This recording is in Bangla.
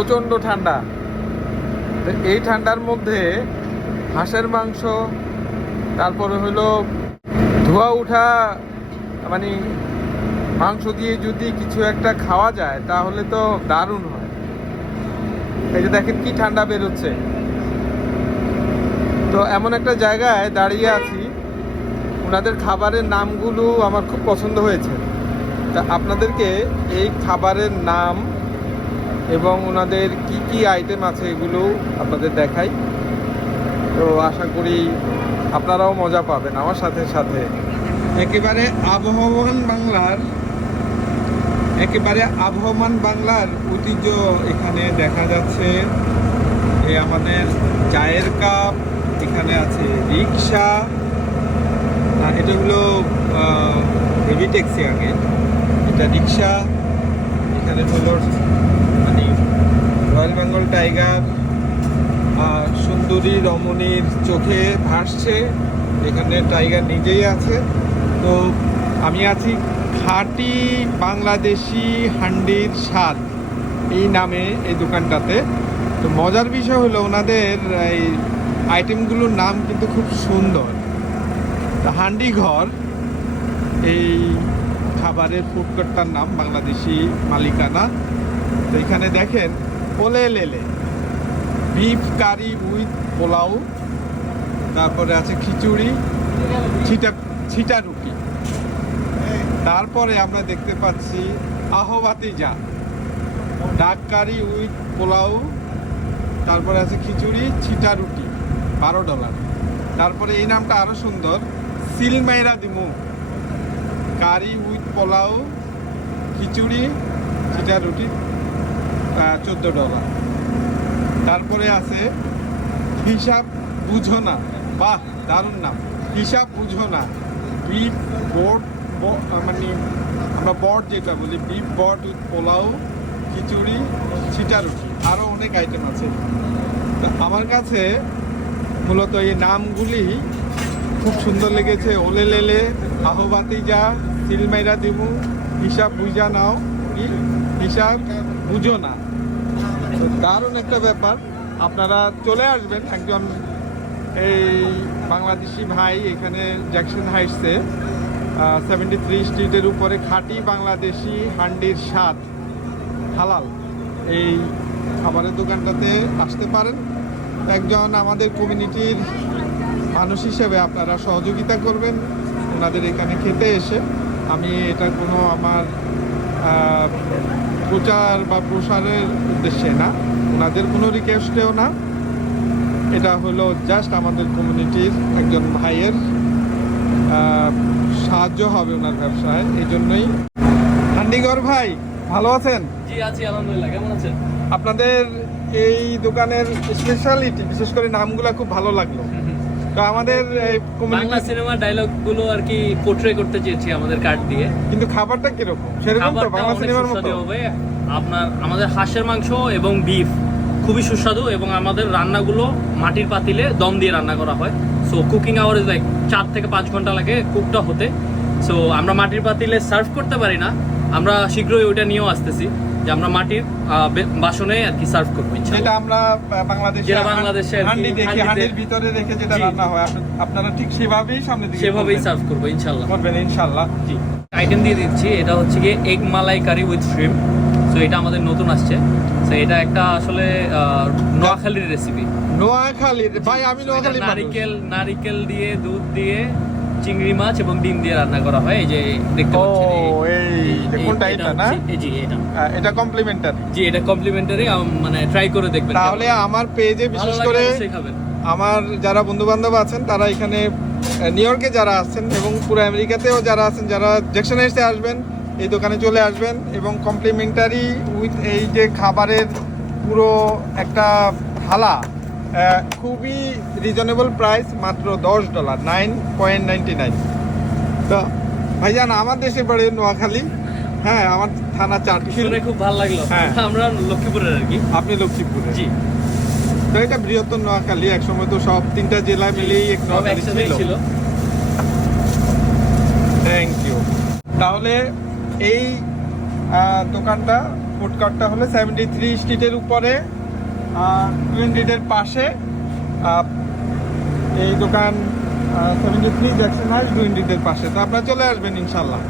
প্রচণ্ড ঠান্ডা। তো এই ঠান্ডার মধ্যে হাঁসের মাংস, তারপরে হলো ধোয়া উঠা মানে মাংস দিয়ে যদি কিছু একটা খাওয়া যায়, তাহলে তো দারুণ হয়। এই যে দেখেন কি ঠান্ডা বেরোচ্ছে। তো এমন একটা জায়গায় দাঁড়িয়ে আছি, ওনাদের খাবারের নামগুলো আমার খুব পছন্দ হয়েছে। তা আপনাদেরকে এই খাবারের নাম এবং ওনাদের কি কি আইটেম আছে এগুলো আপনাদের দেখাই। তো আশা করি আপনারাও মজা পাবেন আমার সাথে সাথে। একেবারে আবহমান বাংলার, একেবারে আবহমান বাংলার ঐতিহ্য এখানে দেখা যাচ্ছে। এই আমাদের চায়ের কাপ, এখানে আছে রিক্সা এটা হলো হেভি ট্যাক্সি আগে। এটা রিক্সা এখানে হলো রয়্যাল বেঙ্গল টাইগার সুন্দরী রমণীর চোখে ভাসছে, এখানে টাইগার নিজেই আছে। তো আমি আছি খাঁটি বাংলাদেশি হান্ডির স্বাদ এই নামে এই দোকানটাতে। তো মজার বিষয় হলো ওনাদের এই আইটেমগুলোর নাম কিন্তু খুব সুন্দর। হান্ডি ঘর, এই খাবারের ফুডকোর্টটার নাম বাংলাদেশি মালিকানা। তো এখানে দেখেন ওলে লেলে বিফ কারি উইথ পোলাও, তারপরে আছে খিচুড়ি, ছিটা ছিটা রুটি। তারপরে আমরা দেখতে পাচ্ছি আহবাতি যা ডাক কারি উইথ পোলাও, তারপরে আছে খিচুড়ি, ছিটা রুটি, বারো ডলার। তারপরে এই নামটা আরও সুন্দর সিলমাইরা দিমু। কারি উইথ পোলাও, খিচুড়ি, ছিটা রুটি চোদ্দ ডলার। তারপরে আছে, হিসাব বুঝো না। বাহ, দারুণ নাম। হিসাব বুঝো না। বিফ বোর্ড মানে আমরা বট যেটা বলি বিফ বট উইথ পোলাও, খিচুড়ি, ছিটা রুটি। আরও অনেক আইটেম আছে। তা আমার কাছে মূলত এই নামগুলি খুব সুন্দর লেগেছে। ওলে লেলে আহবাতি যা সিলমাইরা দিমু, হিসাব বুঝা নাও। হিসাব বুঝো না। দারুণ একটা ব্যাপার। আপনারা চলে আসবেন একজন এই বাংলাদেশি ভাই এখানে জ্যাকসন হাইটসে সেভেন্টি থ্রি স্ট্রিটের উপরে খাঁটি বাংলাদেশি হান্ডির স্বাদ, হালাল। এই খাবারের দোকানটাতে আসতে পারেন। একজন আমাদের কমিউনিটির মানুষ হিসেবে আপনারা সহযোগিতা করবেন, ওনাদের এখানে খেতে এসে। আমি এটা কোনো আমার প্রচার বা প্রসারের উদ্দেশ্যে না ওনাদের কোনো রিকোয়েস্টেও না। এটা হলো জাস্ট আমাদের কমিউনিটির একজন ভাইয়ের সাহায্য হবে ওনার ব্যবসায় এই জন্যই। হান্ডিগর ভাই ভালো আছেন? জি আছি আলহামদুলিল্লাহ কেমন আছেন? আপনাদের এই দোকানের স্পেশালিটি বিশেষ করে নামগুলা খুব ভালো লাগল। তো আমাদের বাংলা সিনেমার ডায়লগগুলো আর কি পোর্ট্রে করতে চেয়েছি আমাদের কার্ড দিয়ে। কিন্তু খাবারটা কীরকম? সেরকম তো বাংলা সিনেমার মতো। হবে। আপনার আমাদের হাঁসের মাংস এবং বিফ খুবই সুস্বাদু এবং আমাদের রান্নাগুলো মাটির পাতিলে দম দিয়ে রান্না করা হয়। So cooking hour is like চার থেকে পাঁচ ঘণ্টা লাগে কুকটা হতে। সো আমরা মাটির পাতিলে সার্ভ করতে পারি না। আমরা শীঘ্রই ওইটা নিয়েও আসতেছি। যে আমরা মাটির বাসনে আর কি সার্ভ করব যেটা আমরা বাংলাদেশে যেটা বাংলাদেশে হান্ডি দেখি হান্ডির ভিতরে রেখে যেটা রান্না হয় আপনারা ঠিক সেভাবেই সামনে দিকে সেভাবেই সার্ভ করব ইনশাল্লাহ করবেন ইনশাআল্লাহ। জি। আইটেম দিয়ে দিচ্ছি এটা হচ্ছে গিয়ে egg malai curry with shrimp so এটা আমাদের নতুন আসছে। সো এটা একটা আসলে নোয়াখালীর রেসিপি নোয়াখালী ভাই আমি নোয়াখালী মানুষ। নারিকেল নারিকেল দিয়ে দুধ দিয়ে চিংড়ি মাছ এবং ডিম দিয়ে রান্না করা হয় এই যে দেখতে পাচ্ছেন এই- কোনটা এটা না? জি এটা। এটা কমপ্লিমেন্টারি জি এটা কমপ্লিমেন্টারি মানে ট্রাই করে দেখবেন তাহলে আমার পেজে বিশেষ করে আমার যারা বন্ধু বান্ধব আছেন তারা এখানে নিউ ইয়র্কে যারা আছেন এবং পুরো আমেরিকাতেও যারা আছেন যারা জ্যাকসন হাইটসে আসবেন এই দোকানে চলে আসবেন এবং কমপ্লিমেন্টারি উইথ এই যে খাবারের পুরো একটা থালা খুবই রিজনেবল প্রাইস মাত্র দশ dollar nine point ninety nine তো ভাইজান আমার দেশে পড়ে নোয়াখালী। হ্যাঁ আমার থানা চাটখিল খুব ভালো লাগল। হ্যাঁ। আমরা লক্ষ্মীপুরের আর কি। আপনি লক্ষ্মীপুরে জি। তো এটা বৃহত্তর নোয়াখালী একসময় তো সব তিনটা জেলা মিলেই এক নোয়াখালী ছিল। থ্যাংক ইউ তাহলে এই দোকানটা ফুড কার্টটা হলো সেভেন্টি থ্রি স্ট্রিটের উপরে। টুইন পাশে। এই দোকান seventy three Jackson Heights twin রিডের পাশে। তো আপনারা চলে আসবেন ইনশাল্লাহ।